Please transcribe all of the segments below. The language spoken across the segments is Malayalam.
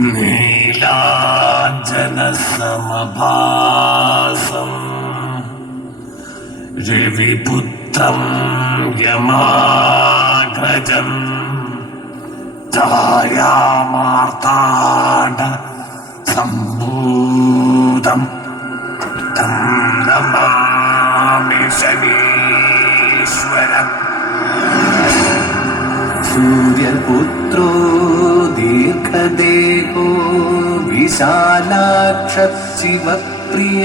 നീലാഞ്ജനസമഭാസം രവിപുത്രം യമാഗ്രജം ഛായാമാർത്താണ്ഡ സംഭൂതം തം നമാമി ശനീശ്വരം. സൂര്യപുത്രോ ദീർഘദേഹോ വിശാലാക്ഷ ശിവപ്രിയ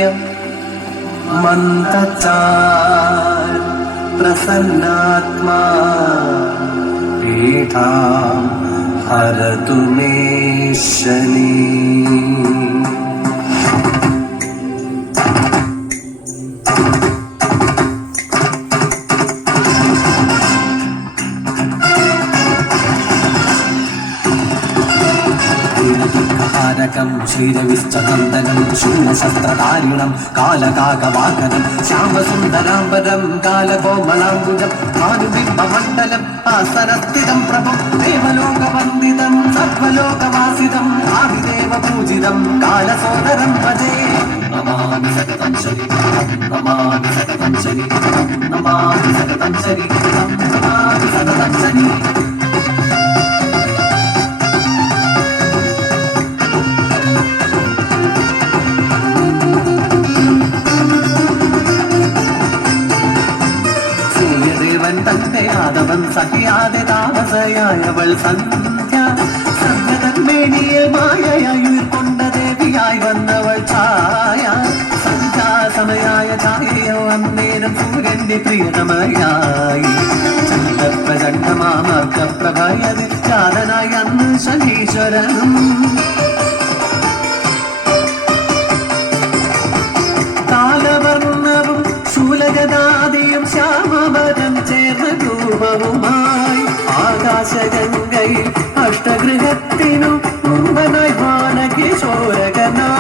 മന്ദചാർ പ്രസന്നാത്മാ പീഠാം ഹരതു മേ ശനി. ക്ഷീരവിശ്ചനന്ദനം ശൂലശസ്ത്രധാരിണം കാലകാകവാഹനം ശ്യാമസുന്ദരാംബരം കാലകോമലാംബുജം ഭാനുബിംബമണ്ഡലം ആസനസ്ഥിതം പ്രഭം ദേവലോകവന്ദിതം സർവലോകവാസിതം ആദിദേവ പൂജിതം കാലസോദരം ഭജേ. നമാമി സതതം ശരീരം നമാമി സതതം ശരീരം നമാമി സതതം ശരീരം നമാമി സതതം ശരീരം. തന്റെ ആദവൻ സഹിയാതെ താമസയായവൾ സന്ധ്യ സന്ധ്യതന്മേനിയിൽ മായയുയർക്കൊണ്ട ദേവിയായി വന്നവൾ ഛായ. സന്ധ്യാസമയായ ഛായയോ അന്നേരം സൂര്യന്റെ പ്രിയതമയായി ചന്ദ്രപ്രചണ്ഡമാർഗപ്രഭയതിൽ ജാതനായി അന്ന് ശനീശ്വരനും. കാലവർണ്ണവും ശൂലഗദാദിയും ശ്യാമവരം ചേർന്ന രൂപവുമായി ആകാശഗംഗയിൽ അഷ്ടഗൃഹത്തിനു മുമ്പനായി ബാലകിശോരകനായി.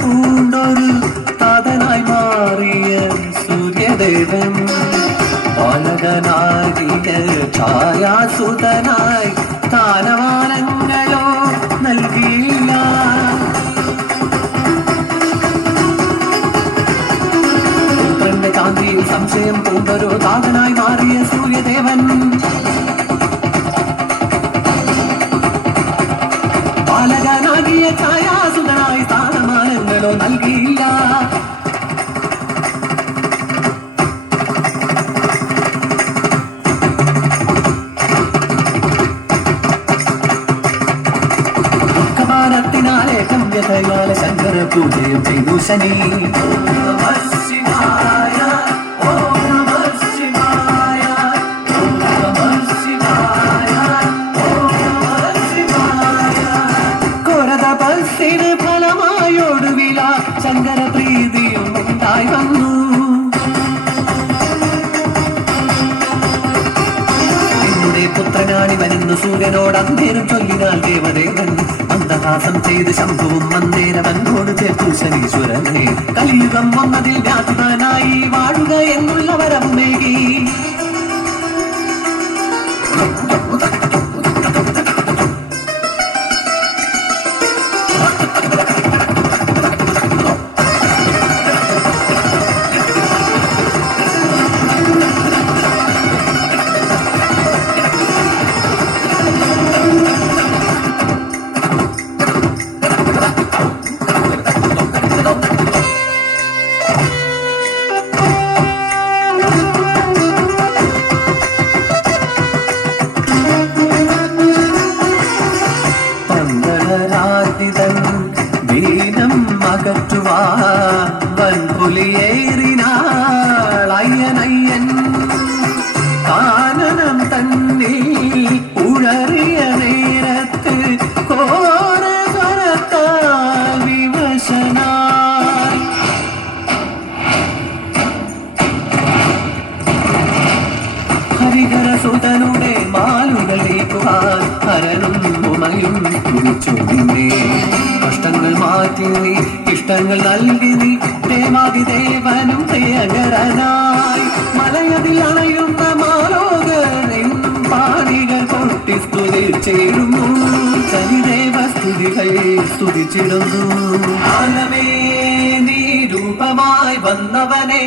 പൂണ്ടൊരു താതനായി മാറിയ സൂര്യദേവൻ ബാലകനാകിയ ഛായാസുതനായി താനമാനങ്ങളോ നൽകിയില്ല. പുത്രന്റെ കാന്തിയിൽ സംശയം പൂണ്ടൊരു താതനായി മാറിയ സൂര്യദേവൻ ബാലകനാകിയ ഛായാസുതനായി സ്ഥാനമാനങ്ങളോ നൽകിയില്ല. േറ്റം വ്യഥയാല ശങ്കര പൂജയും ചെയ്തു ശനി. ഫലമായൊടുവില ശങ്കര പ്രീതിയും ഉണ്ടായി വന്നു. എന്നുടെ പുത്രനാണിവനെന്നു സൂര്യനോട് അന്നേരം ചൊല്ലിനാൽ ദേവദേവൻ മന്ദഹാസം ചെയ്ത് ശംഭുവും മന്ദേരവനോട് ചേർത്തു ശനീശ്വരനെ. കലിയുഗം വന്നതിൽ വ്യാകുലനായി വാഴുക എന്നുള്ള വരമേകി. ദീനം അകറ്റുവാൻ വൻപുലിയേറിനാൾ അയ്യനയ്യൻ കാനനം തന്നിൽ ഉഴറിയ നേരത്ത് കോര സ്വരത്താൽ വിവ വാഴ്ത്തിയും കുറിച്ചു നിന്നെ കഷ്ടങ്ങൾ മാറ്റി നീ ഇഷ്ടങ്ങൾ നൽകി നീ ദേവാദിദേവനും പ്രിയകരനായി മലയതിൽ അണയുന്ന മാലോകരും പാണികൾ കൊട്ടി സ്തുതിച്ചിടുന്നു ശനിദേവ സ്തുതികൾ സ്തുതിച്ചിടുന്നു ആലമേ നീ രൂപമായി വന്നവനെ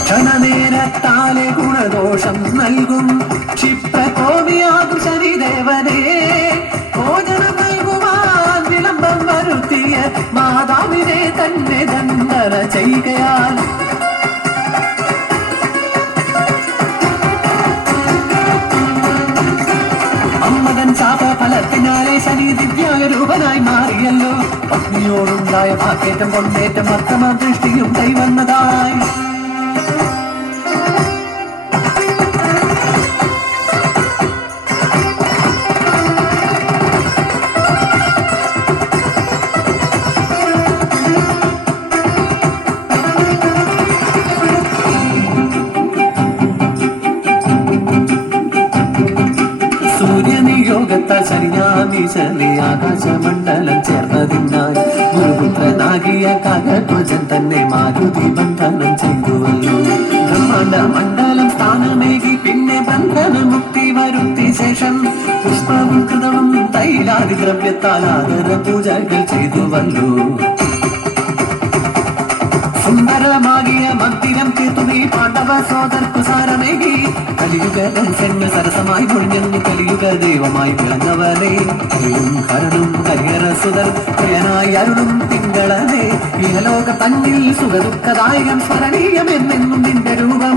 ക്ഷണനേരത്താലെ ഗുണദോഷം നൽകും ക്ഷിപ്രകോപിയാകും ശനിദേവനെ ഭോജനം നൽകുവാൻ വിളംബം വരുത്തിയ മാതാവിനെ തന്നെ ദണ്ഡന ചെയ്യുകയാൽ അമ്മതൻ ശാപ ഫലത്തിനാലെ ശനി ദിവ്യായ രൂപനായി മാറിയല്ലോ പത്നിയോടുണ്ടായ വാക്കേറ്റം കൊണ്ടേറ്റം അക്രമ ദൃഷ്ടിയും കൈവന്നതായി സൂര്യനിയോഗത്താൽ ശനിയാമീശനെ ആകാശമണ്ഡലം ചേർന്നതിനാൽ ഗുരുപുത്രനാകിയ കാകധ്വജൻ തന്നെ മാരുതി ബന്ധനം ചെയ്തുവല്ലോ ബ്രഹ്മാണ്ഡ മണ്ഡലം സ്ഥാനമേകി പിന്നെ ബന്ധനമുക്തി വരുത്തി ശേഷം പുഷ്പവും കൃതവും തൈലാദി ദ്രവ്യത്താൽ ആദര പൂജകൾ ചെയ്തുവല്ലോ സുന്ദരമാകിയ മന്ദിരം തീർത്തു നീ പാണ്ഡവ സോദർക്കു സാരമേകി കലിയുഗ കൺസെന്ന് സരസമായി പൊഴിഞ്ഞെന്ന് കലിയുഗ ദൈവമായി വിളങ്ങവനെ കലിയും കരണും ഹരിഹരസുതർ പ്രിയനായി അരുണും തിങ്കളനെ ഇഹലോക തന്നിൽ സുഖദുഃഖദായകം സ്മരണീയമെന്നെന്നും നിന്റെ രൂപം